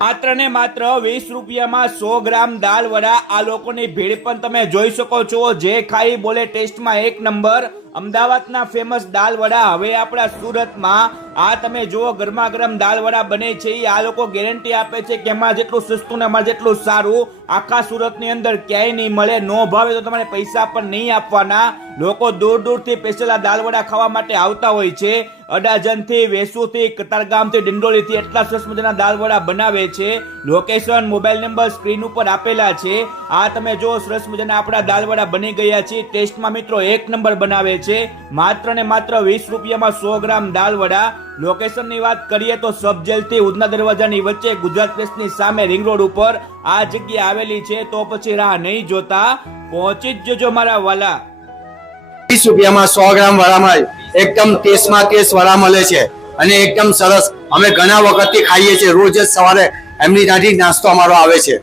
માત્ર ને માત્ર 20 રૂપિયામાં 100 ગ્રામ દાલ વડા। આ લોકોની ભીડ પણ તમે જોઈ શકો છો। જે ખાઈ બોલે ટેસ્ટમાં એક નંબર। અમદાવાદના ફેમસ દાલ વડા હવે આપણા સુરતમાં આ તમે જુઓ ગરમા ગરમ દાલ વડા બને છે। આ લોકો ગેરંટી આપે છે કે એમાં જેટલું સસ્તું ને એમાં જેટલું સારું આખા સુરતની અંદર ક્યાંય નહીં મળે। નો ભાવે તો તમારે પૈસા પણ નહીં આપવાના। લોકો દૂર દૂરથી સ્પેશિયલ આ દાલ વડા ખાવા માટે આવતા હોય છે। અડાજણથી, વેસુથી, કતારગામથી, ડિંડોલીથી એટલા સરસ મજાના દાલ વડા બનાવે છે। લોકેશન, મોબાઈલ નંબર સ્ક્રીન ઉપર આપેલા છે। આ તમે જો સરસ મજાના આપણા દાલ વડા બની ગયા છે। ટેસ્ટમાં મિત્રો એક નંબર બનાવે છે। માત્ર ને માત્ર 20 રૂપિયામાં 100 ગ્રામ દાલ વડા। લોકેશનની વાત કરીએ તો સબજેલથી ઉધના દરવાજાની વચ્ચે ગુજરાત પ્રેસની સામે રિંગ રોડ ઉપર આ જગ્યા આવેલી છે। તો પછી રાહ નહીં જોતા પહોંચી જ જજો મારા વાલા। 20 રૂપિયામાં 100 ગ્રામ વડામાં એકદમ ટેસ્ટમાં ટેસ્ટ વડા મળે છે અને એકદમ સરસ। અમે ઘણા વખતથી ખાઈએ છીએ, રોજ જ સવારે એમની ત્યાંથી નાસ્તો અમારો આવે છે।